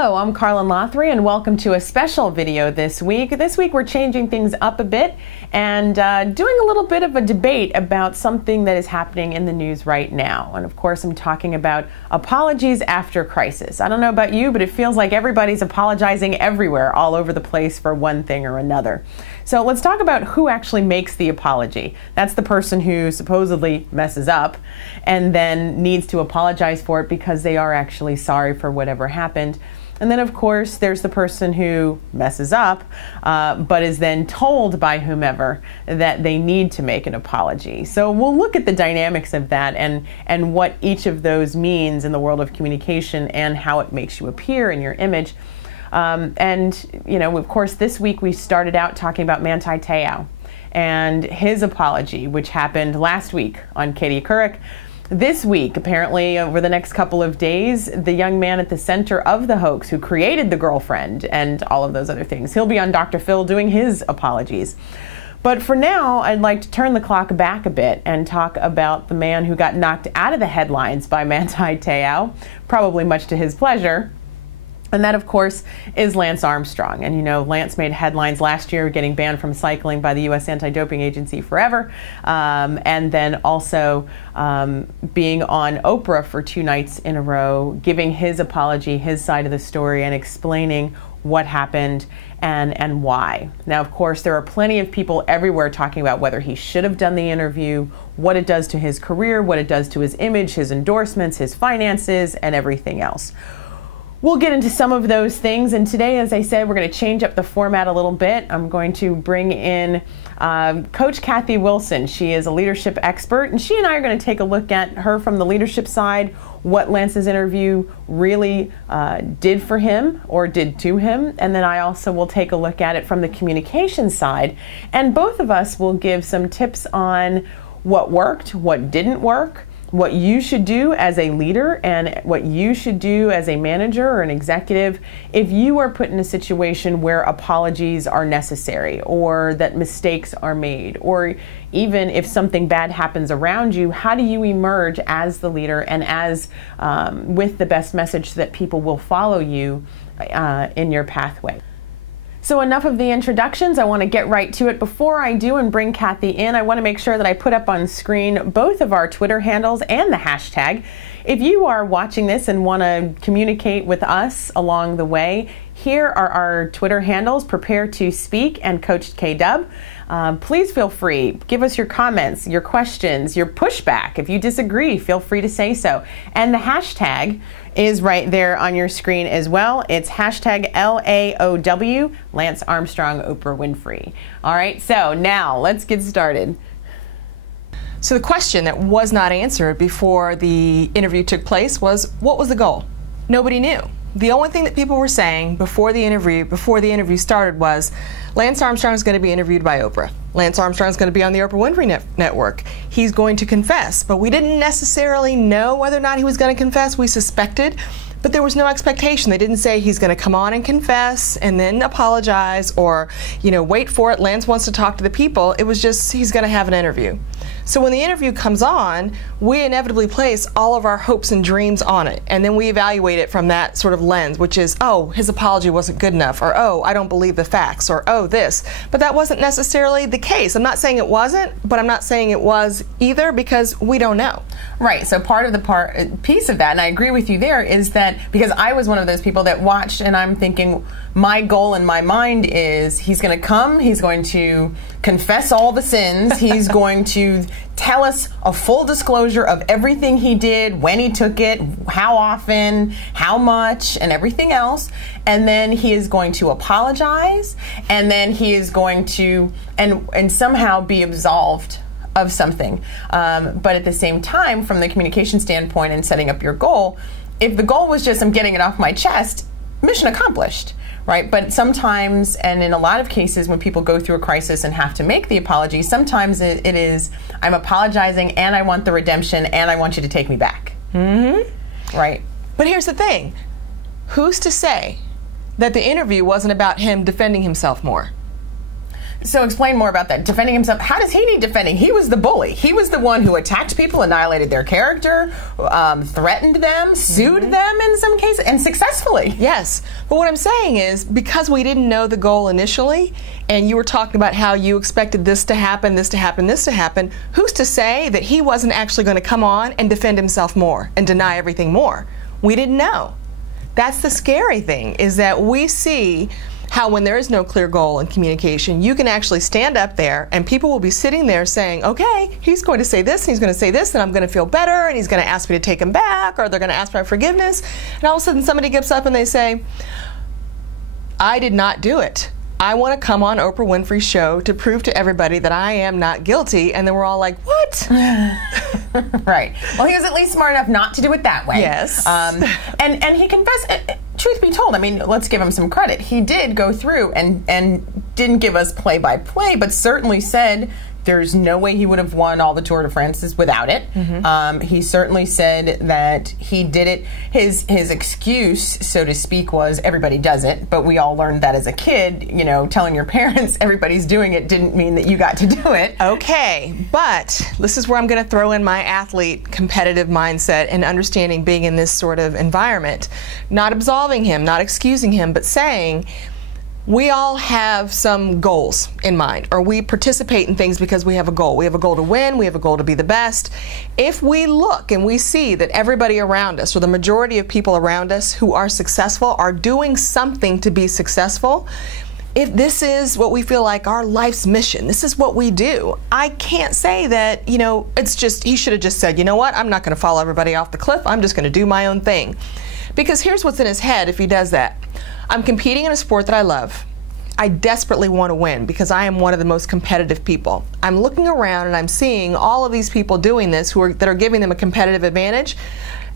Hello, I'm Carlin Lothery, and welcome to a special video this week. This week we're changing things up a bit and doing a little bit of a debate about something that is happening in the news right now. And of course I'm talking about apologies after crisis. I don't know about you, but it feels like everybody's apologizing everywhere, all over the place for one thing or another. So let's talk about who actually makes the apology. That's the person who supposedly messes up and then needs to apologize for it because they are actually sorry for whatever happened. And then, of course, there's the person who messes up, but is then told by whomever that they need to make an apology. So we'll look at the dynamics of that and what each of those means in the world of communication and how it makes you appear in your image. And, you know, of course, this week we started out talking about Manti Te'o and his apology, which happened last week on Katie Couric. This week, apparently, over the next couple of days, the young man at the center of the hoax who created the girlfriend and all of those other things, he'll be on Dr. Phil doing his apologies. But for now, I'd like to turn the clock back a bit and talk about the man who got knocked out of the headlines by Manti Te'o, probably much to his pleasure. And that, of course, is Lance Armstrong. And, you know, Lance made headlines last year getting banned from cycling by the U.S. Anti-Doping Agency forever. And then also being on Oprah for 2 nights in a row, giving his apology, his side of the story, and explaining what happened and why. Now, of course, there are plenty of people everywhere talking about whether he should have done the interview, what it does to his career, what it does to his image, his endorsements, his finances, and everything else. We'll get into some of those things, and today, as I said, we're going to change up the format a little bit. I'm going to bring in Coach Kathy Wilson. She is a leadership expert, and she and I are going to take a look at her from the leadership side, what Lance's interview really did for him or did to him, and then I also will take a look at it from the communication side, and both of us will give some tips on what worked, what didn't work, what you should do as a leader and what you should do as a manager or an executive if you are put in a situation where apologies are necessary or that mistakes are made, or even if something bad happens around you, how do you emerge as the leader and as with the best message so that people will follow you in your pathway. So enough of the introductions. I want to get right to it. Before I do and bring Kathy in, I want to make sure that I put up on screen both of our Twitter handles and the hashtag. If you are watching this and want to communicate with us along the way, here are our Twitter handles, Prepare to Speak and Coach K-Dub. Please feel free. Give us your comments, your questions, your pushback. If you disagree, feel free to say so. And the hashtag is right there on your screen as well. It's hashtag LAOW, Lance Armstrong, Oprah Winfrey. All right, so now let's get started. So the question that was not answered before the interview took place was, what was the goal? Nobody knew. The only thing that people were saying before the interview started was, Lance Armstrong is going to be interviewed by Oprah. Lance Armstrong is going to be on the Oprah Winfrey Network. He's going to confess, but we didn't necessarily know whether or not he was going to confess. We suspected, but there was no expectation. They didn't say he's going to come on and confess and then apologize or, you know, wait for it. Lance wants to talk to the people. It was just he's going to have an interview. So when the interview comes on, we inevitably place all of our hopes and dreams on it, and then we evaluate it from that sort of lens, which is, oh, his apology wasn't good enough, or oh, I don't believe the facts, or oh, this. But that wasn't necessarily the case. I'm not saying it wasn't, but I'm not saying it was either, because we don't know. Right, so part of the piece of that, and I agree with you there, is that because I was one of those people that watched and I'm thinking, my goal in my mind is he's going to come, he's going to confess all the sins, he's going to tell us a full disclosure of everything he did, when he took it, how often, how much, and everything else, and then he is going to apologize, and then he is going to and somehow be absolved of something. But at the same time, from the communication standpoint and setting up your goal, if the goal was just I'm getting it off my chest, mission accomplished, right? But sometimes, and in a lot of cases, when people go through a crisis and have to make the apology, sometimes it is I'm apologizing and I want the redemption and I want you to take me back. Mm-hmm. Right. But here's the thing. Who's to say that the interview wasn't about him defending himself more? So explain more about that. Defending himself. How does he need defending? He was the bully. He was the one who attacked people, annihilated their character, threatened them, sued them in some cases, and successfully. Yes. But what I'm saying is, because we didn't know the goal initially, and you were talking about how you expected this to happen, this to happen, this to happen, who's to say that he wasn't actually going to come on and defend himself more and deny everything more? We didn't know. That's the scary thing, is that we see how when there is no clear goal and communication, you can actually stand up there and people will be sitting there saying, okay, he's going to say this, and he's going to say this, and I'm going to feel better, and he's going to ask me to take him back, or they're going to ask for my forgiveness. And all of a sudden somebody gets up and they say, I did not do it. I want to come on Oprah Winfrey's show to prove to everybody that I am not guilty. And then we're all like, what? Right. Well, he was at least smart enough not to do it that way. Yes. And he confessed. Truth be told, I mean, let's give him some credit. He did go through and didn't give us play-by-play, but certainly said there's no way he would have won all the Tour de France without it. He certainly said that he did it. His excuse, so to speak, was everybody does it, but we all learned that as a kid. You know, telling your parents everybody's doing it didn't mean that you got to do it. Okay, but this is where I'm going to throw in my athlete competitive mindset and understanding being in this sort of environment. Not absolving him, not excusing him, but saying, we all have some goals in mind, or we participate in things because we have a goal. We have a goal to win, we have a goal to be the best. If we look and we see that everybody around us, or the majority of people around us who are successful, are doing something to be successful, if this is what we feel like our life's mission, this is what we do, I can't say that, you know, it's just, he should have just said, you know what, I'm not going to follow everybody off the cliff, I'm just going to do my own thing. Because here's what's in his head if he does that. I'm competing in a sport that I love. I desperately want to win because I am one of the most competitive people. I'm looking around and I'm seeing all of these people doing this that are giving them a competitive advantage,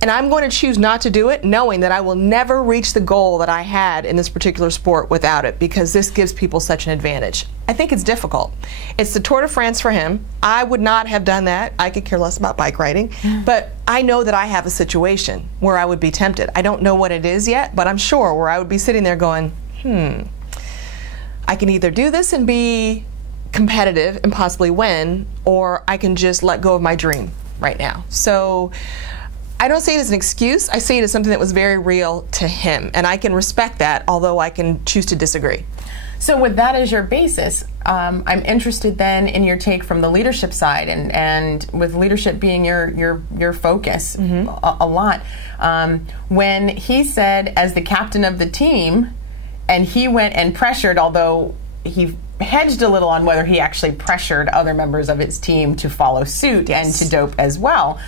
and I'm going to choose not to do it knowing that I will never reach the goal that I had in this particular sport without it, because this gives people such an advantage. I think it's difficult. It's the Tour de France for him. I would not have done that. I could care less about bike riding, but I know that I have a situation where I would be tempted. I don't know what it is yet, but I'm sure where I would be sitting there going, I can either do this and be competitive and possibly win, or I can just let go of my dream right now. So I don't see it as an excuse. I see it as something that was very real to him, and I can respect that, although I can choose to disagree. So with that as your basis, I'm interested then in your take from the leadership side, and with leadership being your focus a lot. When he said, as the captain of the team, and he went and pressured, although he hedged a little on whether he actually pressured other members of his team to follow suit and to dope as well.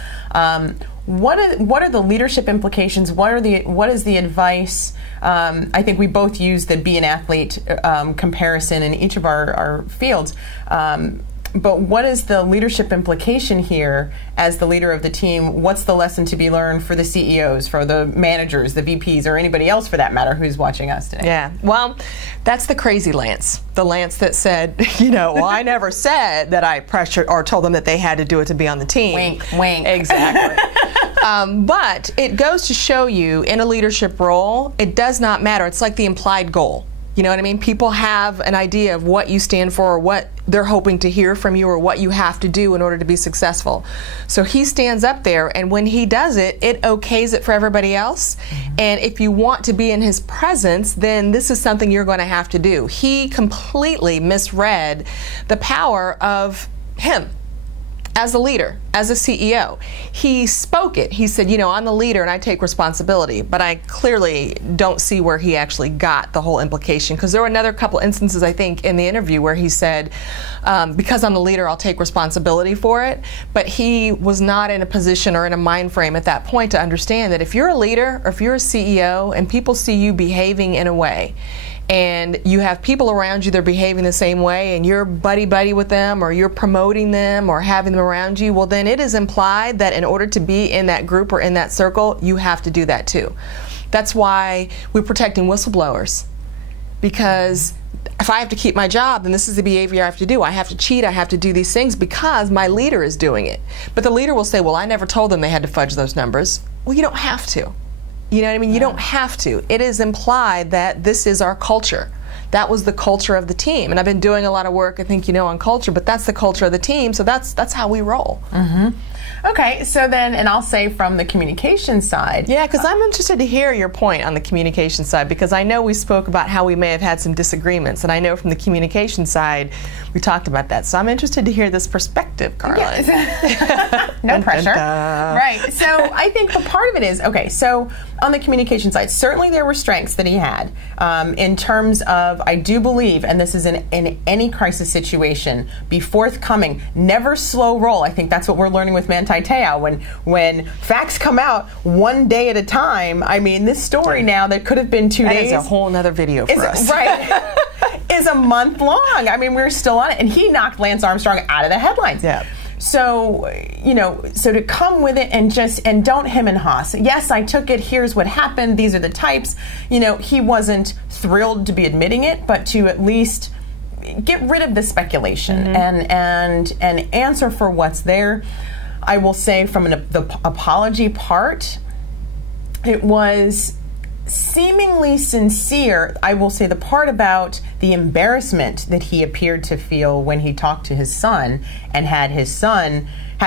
What are the leadership implications? What is the advice? I think we both use the be an athlete comparison in each of our fields. But what is the leadership implication here as the leader of the team? What's the lesson to be learned for the CEOs, for the managers, the VPs, or anybody else for that matter who's watching us today? Yeah, well, that's the crazy Lance. The Lance that said, you know, well, I never said that I pressured or told them that they had to do it to be on the team. Wink, wink. Exactly. But it goes to show you, in a leadership role, it does not matter. It's like the implied goal. You know what I mean? People have an idea of what you stand for, or what they're hoping to hear from you, or what you have to do in order to be successful. So he stands up there, and when he does it, it okays it for everybody else. And if you want to be in his presence, then this is something you're going to have to do. He completely misread the power of him as a leader, as a CEO. He spoke it. He said, you know, I'm the leader and I take responsibility, but I clearly don't see where he actually got the whole implication, because there were another couple instances, I think, in the interview where he said, because I'm the leader, I'll take responsibility for it, but he was not in a position or in a mind frame at that point to understand that if you're a leader or if you're a CEO and people see you behaving in a way, and you have people around you that are behaving the same way, and you're buddy-buddy with them, or you're promoting them, or having them around you, well, then it is implied that in order to be in that group or in that circle, you have to do that too. That's why we're protecting whistleblowers, because if I have to keep my job, then this is the behavior I have to do. I have to cheat, I have to do these things because my leader is doing it. But the leader will say, well, I never told them they had to fudge those numbers. Well, you don't have to. You know what I mean? You don't have to. It is implied that this is our culture. That was the culture of the team. And I've been doing a lot of work, I think, on culture, but that's the culture of the team, so that's how we roll. Okay, so then, and I'll say from the communication side. Yeah, because I'm interested to hear your point on the communication side, because I know we spoke about how we may have had some disagreements, and I know from the communication side we talked about that. So I'm interested to hear this perspective, Carla. Yes. No pressure. Right. So I think the part of it is, okay, so on the communication side, certainly there were strengths that he had in terms of, I do believe, and this is in any crisis situation, be forthcoming, never slow roll. I think that's what we're learning with Manti Te'o. When facts come out one day at a time, I mean, this story now that could have been 2 days. That is a whole nother video for us. Right. Is a month long. I mean, we're still on it. And he knocked Lance Armstrong out of the headlines. Yeah. So, so to come with it and don't hem and haw. Yes, I took it. Here's what happened. These are the types. He wasn't thrilled to be admitting it, but to at least get rid of the speculation and answer for what's there. I will say from the apology part, it was seemingly sincere. I will say the part about the embarrassment that he appeared to feel when he talked to his son and had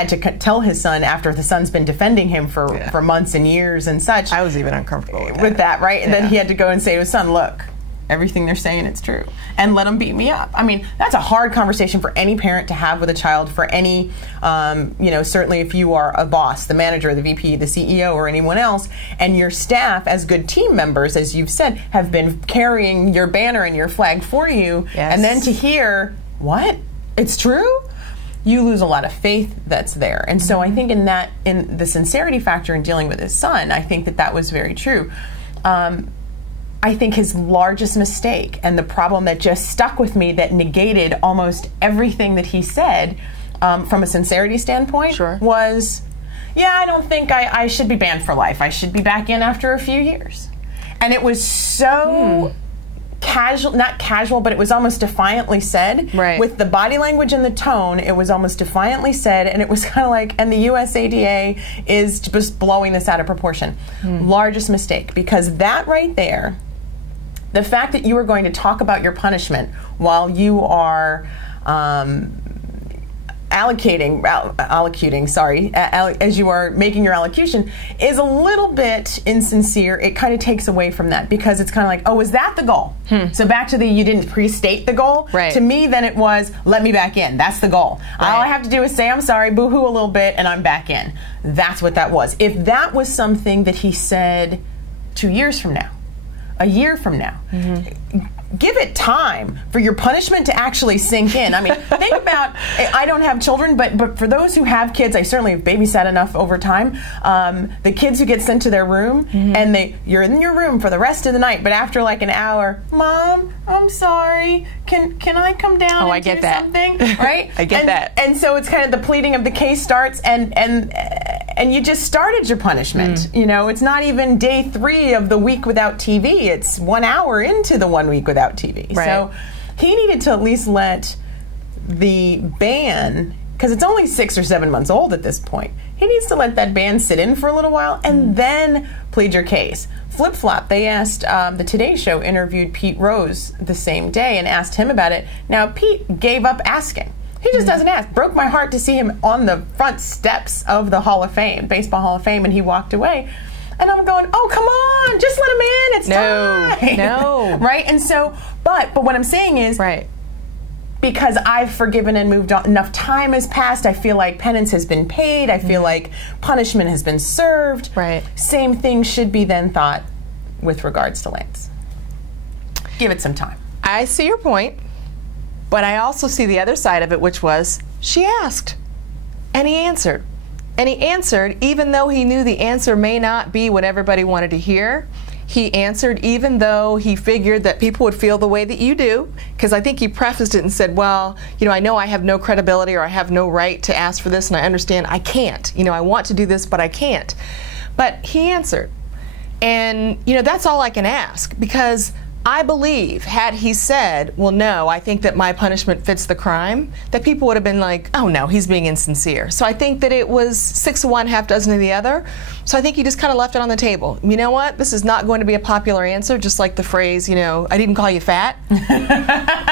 to tell his son after the son's been defending him for months and years and such. I was even uncomfortable with that, right? And then he had to go and say to his son, look, everything they're saying, it's true. And let them beat me up. I mean, that's a hard conversation for any parent to have with a child, for any, certainly if you are a boss, the manager, the VP, the CEO, or anyone else, and your staff, as good team members, as you've said, have been carrying your banner and your flag for you, and then to hear, what? It's true? You lose a lot of faith that's there. And so I think in the sincerity factor in dealing with his son, I think that was very true. I think his largest mistake and the problem that just stuck with me, that negated almost everything that he said from a sincerity standpoint, was, I don't think I should be banned for life. I should be back in after a few years. And it was so casual, not casual, but it was almost defiantly said. Right. With the body language and the tone, it was almost defiantly said, and it was kind of like, and the USADA is just blowing this out of proportion. Largest mistake, because that right there, the fact that you are going to talk about your punishment while you are as you are making your allocution, is a little bit insincere. It kind of takes away from that, because it's kind of like, oh, is that the goal? So back to you didn't pre-state the goal. Right. To me, then it was, let me back in. That's the goal. Right. All I have to do is say, I'm sorry, boo-hoo a little bit, and I'm back in. That's what that was. If that was something that he said 2 years from now, a year from now, give it time for your punishment to actually sink in. I mean, think about, I don't have children, but for those who have kids, I certainly have babysat enough over time, the kids who get sent to their room, and you're in your room for the rest of the night, but after like an hour, Mom, I'm sorry, can I come down and do something? Right? I get that. And so it's kind of the pleading of the case starts, and you just started your punishment. It's not even day 3 of the week without TV. It's 1 hour into the 1 week without TV. Right. So he needed to at least let the ban, because it's only 6 or 7 months old at this point, he needs to let that ban sit in for a little while and then plead your case. Flip-flop, they asked, the Today Show interviewed Pete Rose the same day and asked him about it. Now, Pete gave up asking. He just doesn't ask. Broke my heart to see him on the front steps of the Hall of Fame, Baseball Hall of Fame, and he walked away. And I'm going, oh, come on, just let him in. It's time. No. Right? And so, but what I'm saying is, because I've forgiven and moved on, enough time has passed, I feel like penance has been paid, I feel like punishment has been served. Right. Same thing should be then thought with regards to Lance. Give it some time. I see your point, but I also see the other side of it, which was, she asked, and he answered. And he answered, even though he knew the answer may not be what everybody wanted to hear. He answered even though he figured that people would feel the way that you do, because I think he prefaced it and said, well, I know I have no credibility or I have no right to ask for this, and I understand I can't. I want to do this, but I can't. But he answered. And, that's all I can ask, because I believe, had he said, well, no, I think that my punishment fits the crime, that people would have been like, oh no, he's being insincere. So I think that it was 6 of one, half dozen of the other. So I think he just kind of left it on the table. You know what? This is not going to be a popular answer, just like the phrase, you know, I didn't call you fat.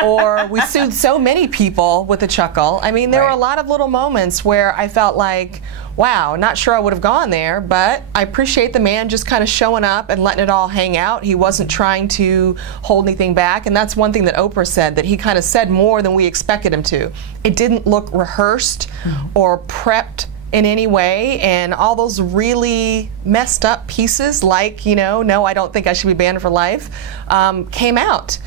Or we sued so many people with a chuckle. I mean, there were a lot of little moments where I felt like, wow, not sure I would have gone there, but I appreciate the man just kind of showing up and letting it all hang out. He wasn't trying to hold anything back, and that's one thing that Oprah said, that he kind of said more than we expected him to. It didn't look rehearsed or prepped in any way, and all those really messed up pieces, like, you know, no, I don't think I should be banned for life, came out.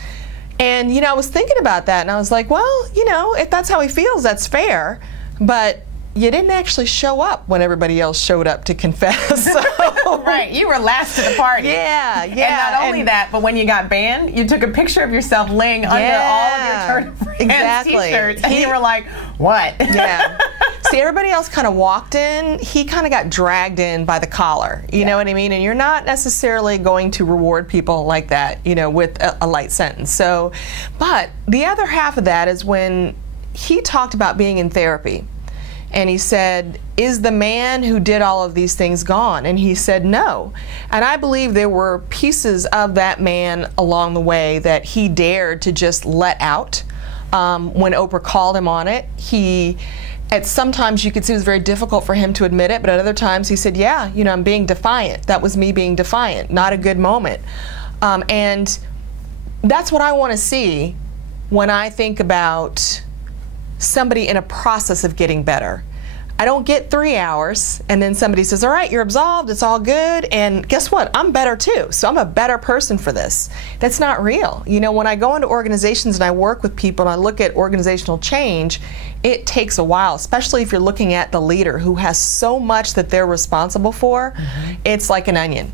And, you know, I was thinking about that, and I was like, well, you know, if that's how he feels, that's fair, but you didn't actually show up when everybody else showed up to confess. So. Right, you were last to the party. Yeah. And not only that, but when you got banned, you took a picture of yourself laying under all of your Turn of Friends t-shirts, and you were like, what? Yeah. See, everybody else kind of walked in. He kind of got dragged in by the collar. You know what I mean? And you're not necessarily going to reward people like that, you know, with a light sentence. So, but the other half of that is when he talked about being in therapy. And he said, is the man who did all of these things gone? And he said, no. And I believe there were pieces of that man along the way that he dared to just let out. When Oprah called him on it, sometimes you could see it was very difficult for him to admit it, but at other times he said, yeah, you know, I'm being defiant. That was me being defiant, not a good moment. And that's what I want to see when I think about somebody in a process of getting better. I don't get 3 hours and then somebody says, all right, you're absolved, it's all good, and guess what? I'm better too, so I'm a better person for this. That's not real. You know, when I go into organizations and I work with people and I look at organizational change, it takes a while, especially if you're looking at the leader who has so much that they're responsible for. It's like an onion.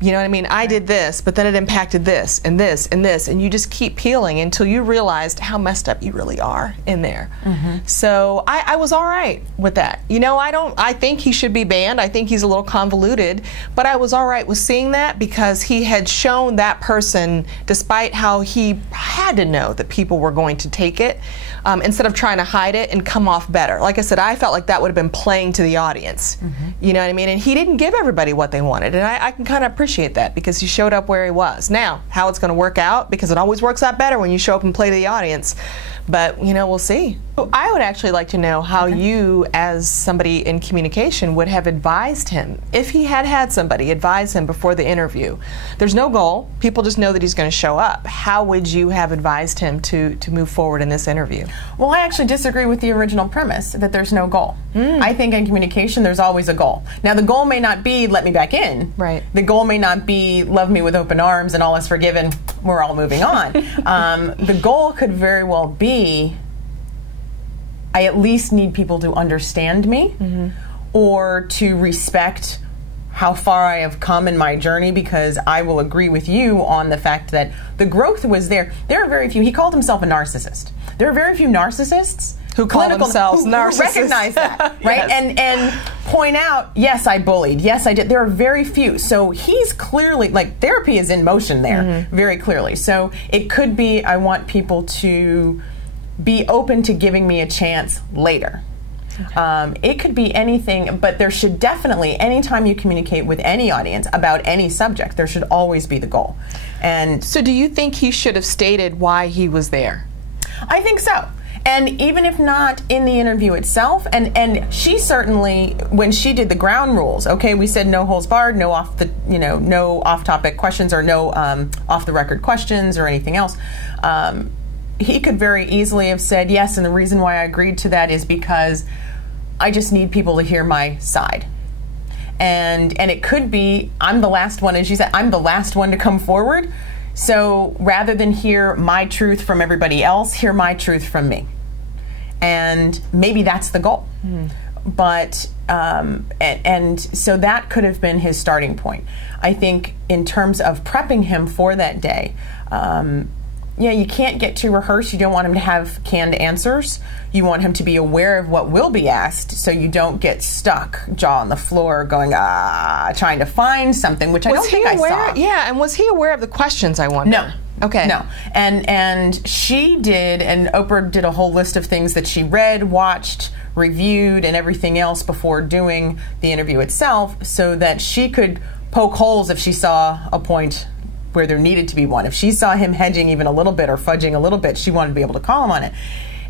You know what I mean? I did this, but then it impacted this, and this, and this, and you just keep peeling until you realized how messed up you really are in there. So I was all right with that. You know, I think he should be banned. I think he's a little convoluted, but I was all right with seeing that because he had shown that person, despite how he had to know that people were going to take it, instead of trying to hide it and come off better. Like I said, I felt like that would have been playing to the audience. You know what I mean? And he didn't give everybody what they wanted, and I can kind of appreciate that because he showed up where he was. Now, how it's going to work out, because it always works out better when you show up and play to the audience. But, you know, we'll see. I would actually like to know how you, as somebody in communication, would have advised him if he had had somebody advise him before the interview. There's no goal. People just know that he's going to show up. How would you have advised him to move forward in this interview? Well, I actually disagree with the original premise that there's no goal. I think in communication there's always a goal. Now, the goal may not be let me back in. Right. The goal may not be love me with open arms and all is forgiven, we're all moving on. The goal could very well be I at least need people to understand me or to respect how far I have come in my journey, because I will agree with you on the fact that the growth was there. There are very few, he called himself a narcissist. There are very few narcissists who call themselves narcissists. Who recognize that, right? Yes. And point out, yes, I bullied, yes, I did. There are very few. So he's clearly, like, therapy is in motion there, very clearly. So it could be, I want people to be open to giving me a chance later. Okay. It could be anything, but there should definitely, anytime you communicate with any audience about any subject, there should always be the goal. And so do you think he should have stated why he was there? I think so. And even if not in the interview itself, and she certainly, when she did the ground rules, okay, we said no holds barred, no off the, you know, no off-topic questions or no off-the-record questions or anything else. He could very easily have said yes, and the reason why I agreed to that is because I just need people to hear my side. And it could be, I'm the last one, as you said, I'm the last one to come forward. So rather than hear my truth from everybody else, hear my truth from me. And maybe that's the goal. But, and so that could have been his starting point. I think in terms of prepping him for that day, yeah, you can't get too rehearsed. You don't want him to have canned answers. You want him to be aware of what will be asked so you don't get stuck, jaw on the floor, going, trying to find something, which I don't think I saw. Yeah, and was he aware of the questions, I wonder? Okay. No. And she did, and Oprah did a whole list of things that she read, watched, reviewed, and everything else before doing the interview itself, so that she could poke holes if she saw a point where there needed to be one. If she saw him hedging even a little bit or fudging a little bit, she wanted to be able to call him on it.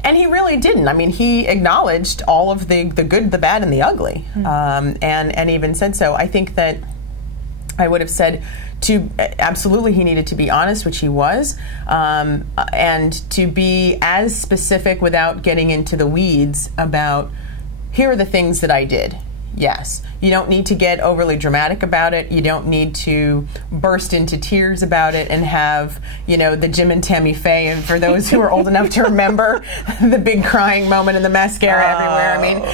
And he really didn't. I mean, he acknowledged all of the good, the bad, and the ugly, and even said so. I think that I would have said absolutely he needed to be honest, which he was, and to be as specific without getting into the weeds about, here are the things that I did. Yes. You don't need to get overly dramatic about it. You don't need to burst into tears about it and have, the Jim and Tammy Faye, and for those who are old enough to remember the big crying moment and the mascara everywhere. I mean,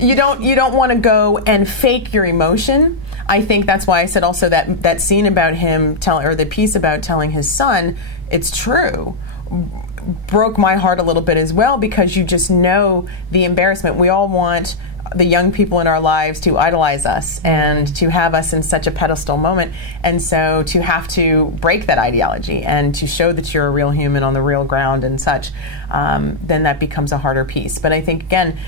you don't want to go and fake your emotion. I think that's why I said also that scene about him or the piece about telling his son it's true broke my heart a little bit as well, because you just know the embarrassment. We all want the young people in our lives to idolize us and to have us in such a pedestal moment, and so to have to break that ideology and to show that you're a real human on the real ground and such, then that becomes a harder piece. But I think, again,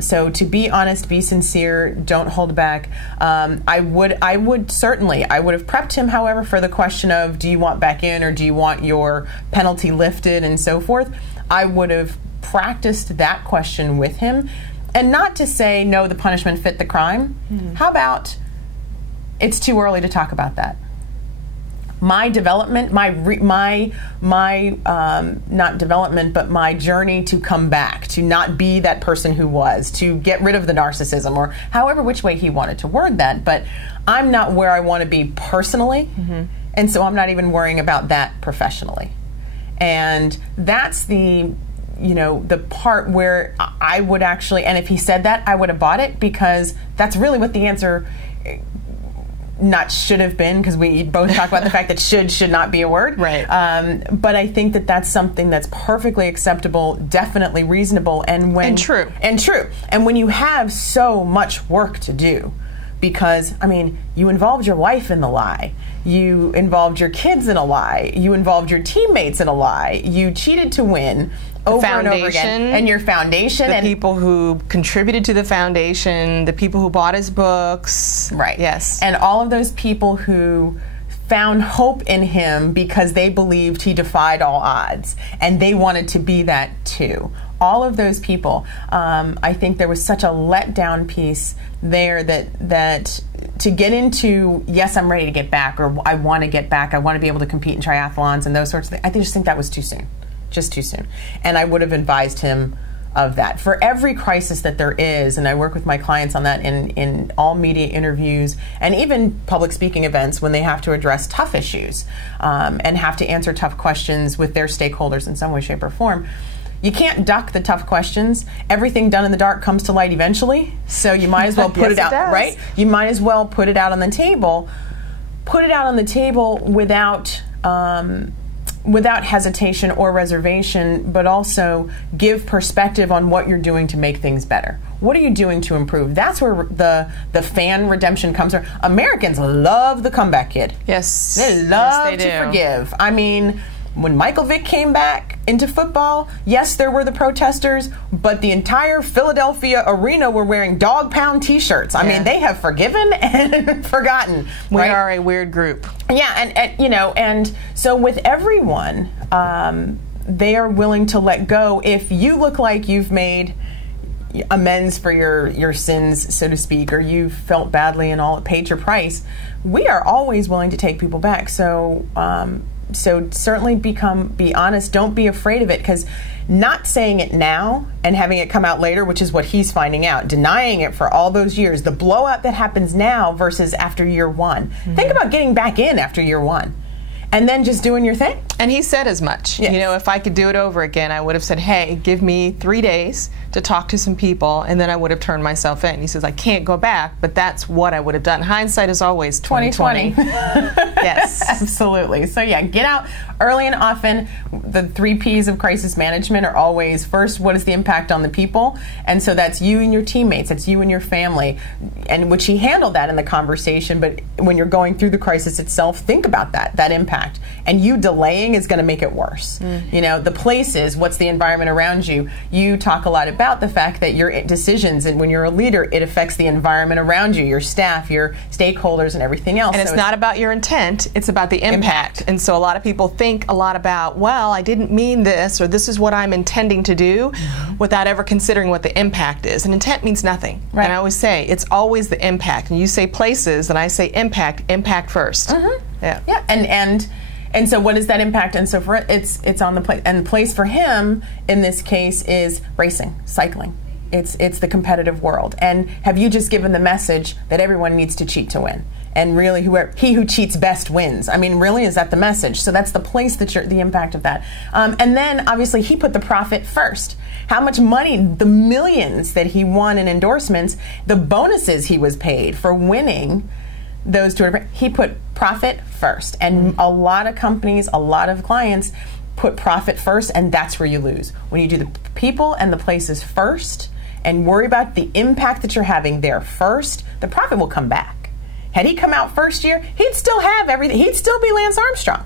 so to be honest, be sincere, don't hold back. I would have prepped him, however, for the question of, do you want back in or do you want your penalty lifted and so forth. I would have practiced that question with him. And not to say, no, the punishment fit the crime. How about, it's too early to talk about that. My development, not development, but my journey to come back, to not be that person who was, to get rid of the narcissism, or however which way he wanted to word that. But I'm not where I want to be personally, and so I'm not even worrying about that professionally. And that's the part where I would actually, and if he said that, I would have bought it, because that's really what the answer not should have been, because we both talk about the fact that should not be a word. Right. But I think that that's something that's perfectly acceptable, definitely reasonable, and true. And when you have so much work to do, because, I mean, you involved your wife in the lie. You involved your kids in a lie. You involved your teammates in a lie. You cheated to win over and over again. And your foundation. The people who contributed to the foundation, the people who bought his books. Right. Yes. And all of those people who found hope in him because they believed he defied all odds. And they wanted to be that too. All of those people, I think there was such a letdown piece there that to get into, yes, I'm ready to get back, or I want to get back, I want to be able to compete in triathlons and those sorts of things. I just think that was too soon, just too soon. And I would have advised him of that. For every crisis that there is, and I work with my clients on that in all media interviews and even public speaking events when they have to address tough issues and have to answer tough questions with their stakeholders in some way, shape, or form. You can't duck the tough questions. Everything done in the dark comes to light eventually, so you might as well put it out, right? You might as well put it out on the table. Put it out on the table without hesitation or reservation, but also give perspective on what you're doing to make things better. What are you doing to improve? That's where the fan redemption comes from. Americans love the comeback kid. Yes. They love to forgive. I mean, when Michael Vick came back into football, yes, there were the protesters, but the entire Philadelphia arena were wearing dog pound T-shirts. I mean, they have forgiven and forgotten. We are a weird group. Yeah, and so with everyone, they are willing to let go if you look like you've made amends for your sins, so to speak, or you've felt badly and all paid your price. We are always willing to take people back. So certainly be honest. Don't be afraid of it, because not saying it now and having it come out later, which is what he's finding out, denying it for all those years, the blowout that happens now versus after year one. Think about getting back in after year one and then just doing your thing. And he said as much. Yes. If I could do it over again, I would have said, hey, give me 3 days to talk to some people, and then I would have turned myself in. He says, I can't go back, but that's what I would have done. Hindsight is always 20/20. Yes. Absolutely. So yeah, get out early and often. The 3 Ps of crisis management are always, first, what is the impact on the people? And so that's you and your teammates, that's you and your family, and which he handled that in the conversation, but when you're going through the crisis itself, think about that impact. And you delaying is going to make it worse. You know, the places, what's the environment around you? You talk a lot about the fact that your decisions, and when you're a leader, it affects the environment around you, your staff, your stakeholders, and everything else. And it's not about your intent, it's about the impact. And so a lot of people think a lot about, well, I didn't mean this, or this is what I'm intending to do, without ever considering what the impact is. And intent means nothing. Right. And I always say, it's always the impact. And you say places, and I say impact first. Yeah. Yeah, and so what is that impact? And so for it's on the place, and the place for him in this case is racing, cycling. It's the competitive world. And have you just given the message that everyone needs to cheat to win? And really, he who cheats best wins. I mean, really, is that the message? So that's the place that the impact of that. And then, obviously, he put the profit first. How much money, the millions that he won in endorsements, the bonuses he was paid for winning those two, he put profit first. And a lot of companies, a lot of clients put profit first, and that's where you lose. When you do the people and the places first and worry about the impact that you're having there first, the profit will come back. Had he come out first year, he'd still have everything. He'd still be Lance Armstrong.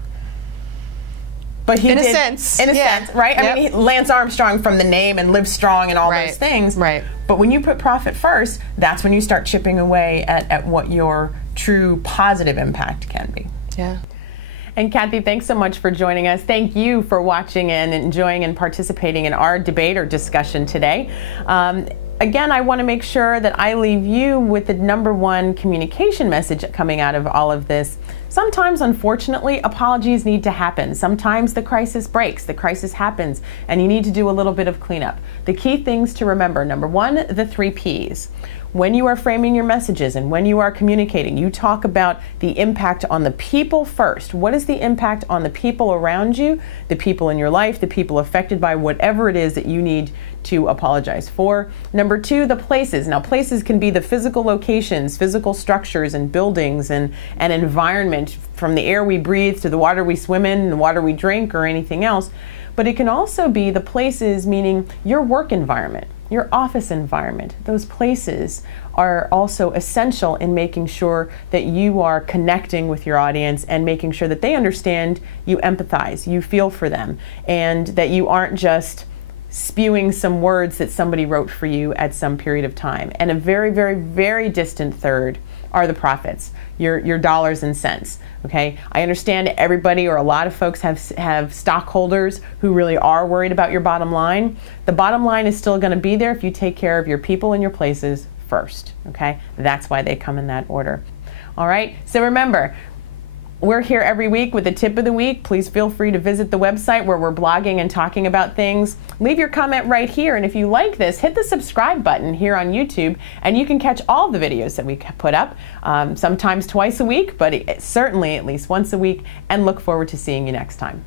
But he in did, a sense. In a sense, right? Yep. I mean, Lance Armstrong from the name and Live Strong and all those things. Right. But when you put profit first, that's when you start chipping away at what your true positive impact can be. Yeah. And Kathy, thanks so much for joining us. Thank you for watching and enjoying and participating in our debate or discussion today. Again, I want to make sure that I leave you with the #1 communication message coming out of all of this. Sometimes, unfortunately, apologies need to happen. Sometimes the crisis breaks, the crisis happens, and you need to do a little bit of cleanup. The key things to remember: #1, the 3 Ps. When you are framing your messages and when you are communicating, you talk about the impact on the people first. What is the impact on the people around you, the people in your life, the people affected by whatever it is that you need to apologize for? #2, the places. Now, places can be the physical locations, physical structures and buildings and environment, from the air we breathe to the water we swim in, the water we drink, or anything else. But it can also be the places, meaning your work environment, your office environment. Those places are also essential in making sure that you are connecting with your audience and making sure that they understand, you empathize, you feel for them, and that you aren't just spewing some words that somebody wrote for you at some period of time. And a very, very, very distant third are the profits, your dollars and cents. Okay, I understand everybody, or a lot of folks have stockholders who really are worried about your bottom line. The bottom line is still going to be there if you take care of your people and your places first. Okay, that's why they come in that order. All right, so remember, we're here every week with the tip of the week. Please feel free to visit the website where we're blogging and talking about things. Leave your comment right here, and if you like this, hit the subscribe button here on YouTube, and you can catch all the videos that we put up, sometimes twice a week, but certainly at least once a week, and look forward to seeing you next time.